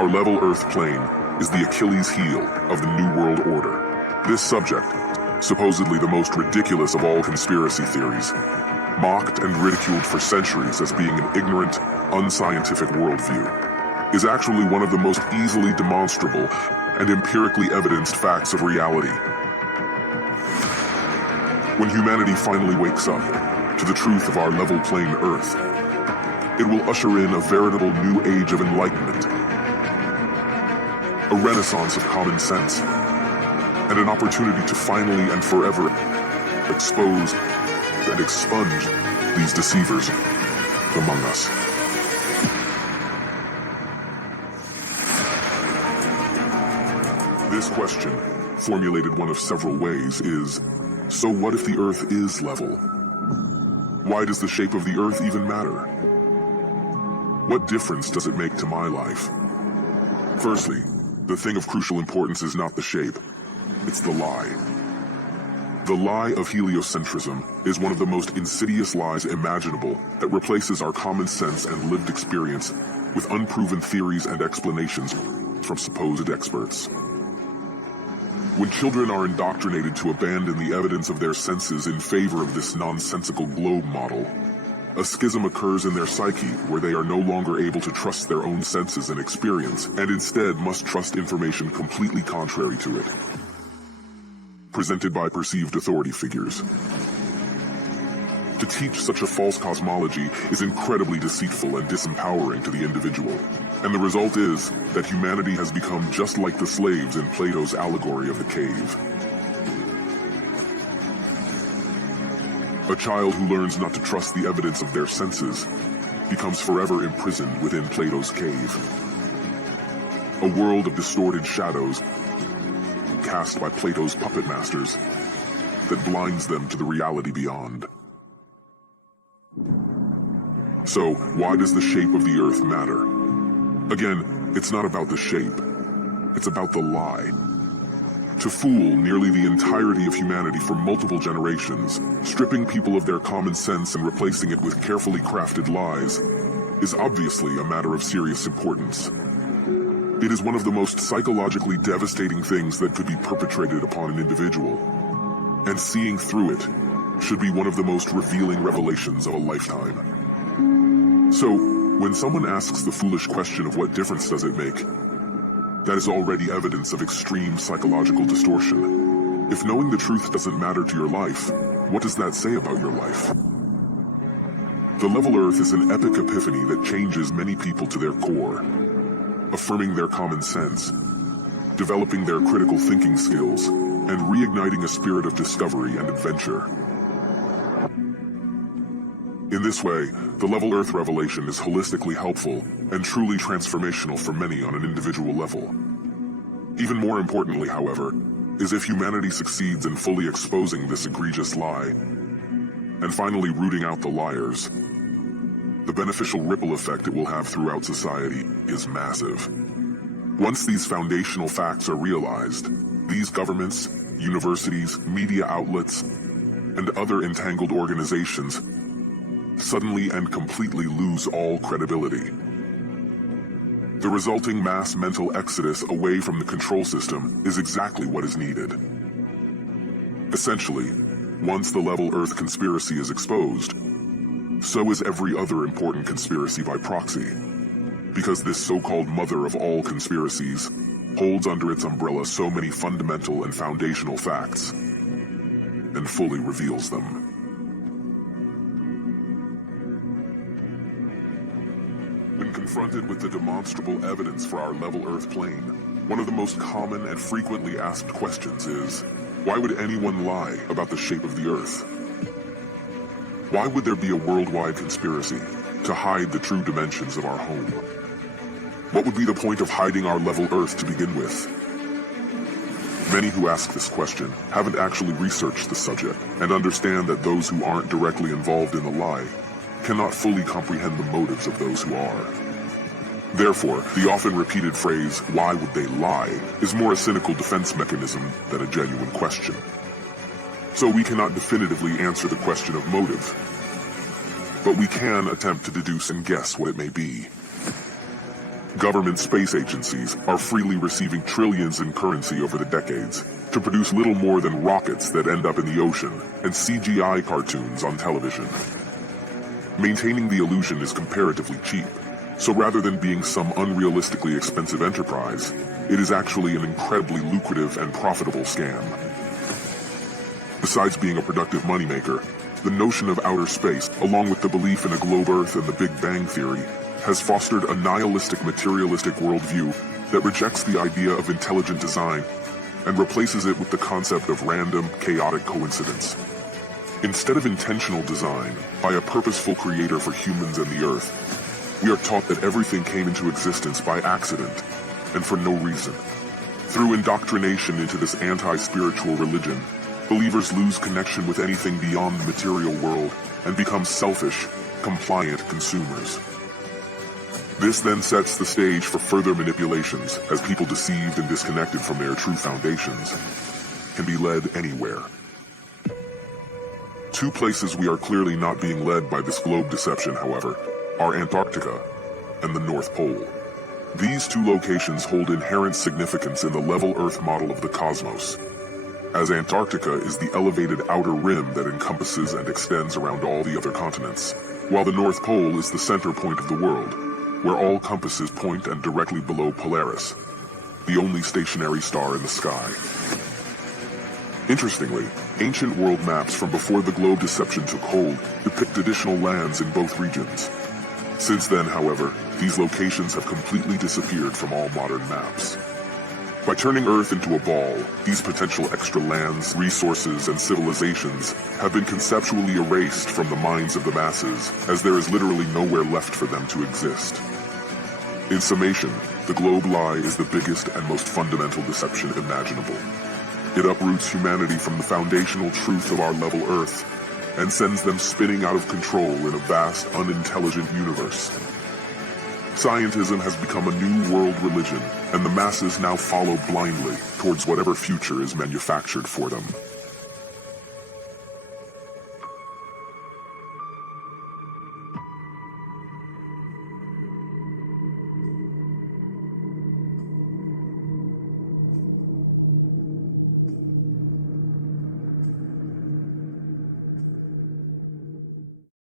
Our level Earth plane is the Achilles heel of the New World Order. This subject, supposedly the most ridiculous of all conspiracy theories, mocked and ridiculed for centuries as being an ignorant, unscientific worldview, is actually one of the most easily demonstrable and empirically evidenced facts of reality. When humanity finally wakes up to the truth of our level plane Earth, it will usher in a veritable new age of enlightenment, a renaissance of common sense, and an opportunity to finally and forever expose and expunge these deceivers among us. This question, formulated one of several ways, is, so what if the Earth is level? Why does the shape of the Earth even matter? What difference does it make to my life? Firstly, the thing of crucial importance is not the shape, it's the lie. The lie of heliocentrism is one of the most insidious lies imaginable that replaces our common sense and lived experience with unproven theories and explanations from supposed experts. When children are indoctrinated to abandon the evidence of their senses in favor of this nonsensical globe model, a schism occurs in their psyche where they are no longer able to trust their own senses and experience, and instead must trust information completely contrary to it, presented by perceived authority figures. To teach such a false cosmology is incredibly deceitful and disempowering to the individual, and the result is that humanity has become just like the slaves in Plato's allegory of the cave. A child who learns not to trust the evidence of their senses becomes forever imprisoned within Plato's cave. A world of distorted shadows cast by Plato's puppet masters that blinds them to the reality beyond. So, why does the shape of the Earth matter? Again, it's not about the shape, it's about the lie. To fool nearly the entirety of humanity for multiple generations, stripping people of their common sense and replacing it with carefully crafted lies, is obviously a matter of serious importance. It is one of the most psychologically devastating things that could be perpetrated upon an individual, and seeing through it should be one of the most revealing revelations of a lifetime. So, when someone asks the foolish question of what difference does it make, that is already evidence of extreme psychological distortion. If knowing the truth doesn't matter to your life, what does that say about your life? The level Earth is an epic epiphany that changes many people to their core, affirming their common sense, developing their critical thinking skills, and reigniting a spirit of discovery and adventure. In this way, the level Earth revelation is holistically helpful and truly transformational for many on an individual level. Even more importantly, however, is if humanity succeeds in fully exposing this egregious lie and finally rooting out the liars, the beneficial ripple effect it will have throughout society is massive. Once these foundational facts are realized, these governments, universities, media outlets, and other entangled organizations suddenly and completely lose all credibility. The resulting mass mental exodus away from the control system is exactly what is needed. Essentially, once the level Earth conspiracy is exposed, so is every other important conspiracy by proxy, because this so-called mother of all conspiracies holds under its umbrella so many fundamental and foundational facts, and fully reveals them. When confronted with the demonstrable evidence for our level Earth plane, one of the most common and frequently asked questions is, why would anyone lie about the shape of the Earth? Why would there be a worldwide conspiracy to hide the true dimensions of our home? What would be the point of hiding our level Earth to begin with? Many who ask this question haven't actually researched the subject and understand that those who aren't directly involved in the lie cannot fully comprehend the motives of those who are. Therefore, the often repeated phrase, why would they lie, is more a cynical defense mechanism than a genuine question. So we cannot definitively answer the question of motive, but we can attempt to deduce and guess what it may be. Government space agencies are freely receiving trillions in currency over the decades to produce little more than rockets that end up in the ocean and CGI cartoons on television. Maintaining the illusion is comparatively cheap, so rather than being some unrealistically expensive enterprise, it is actually an incredibly lucrative and profitable scam. Besides being a productive moneymaker, the notion of outer space, along with the belief in a globe Earth and the Big Bang Theory, has fostered a nihilistic materialistic worldview that rejects the idea of intelligent design and replaces it with the concept of random, chaotic coincidence. Instead of intentional design by a purposeful creator for humans and the Earth, we are taught that everything came into existence by accident and for no reason. Through indoctrination into this anti-spiritual religion, believers lose connection with anything beyond the material world and become selfish, compliant consumers. This then sets the stage for further manipulations as people deceived and disconnected from their true foundations can be led anywhere. Two places we are clearly not being led by this globe deception, however, are Antarctica and the North Pole. These two locations hold inherent significance in the level Earth model of the cosmos, as Antarctica is the elevated outer rim that encompasses and extends around all the other continents, while the North Pole is the center point of the world, where all compasses point and directly below Polaris, the only stationary star in the sky. Interestingly, ancient world maps from before the globe deception took hold depict additional lands in both regions. Since then, however, these locations have completely disappeared from all modern maps. By turning Earth into a ball, these potential extra lands, resources, and civilizations have been conceptually erased from the minds of the masses, as there is literally nowhere left for them to exist. In summation, the globe lie is the biggest and most fundamental deception imaginable. It uproots humanity from the foundational truth of our level Earth and sends them spinning out of control in a vast, unintelligent universe. Scientism has become a new world religion, and the masses now follow blindly towards whatever future is manufactured for them.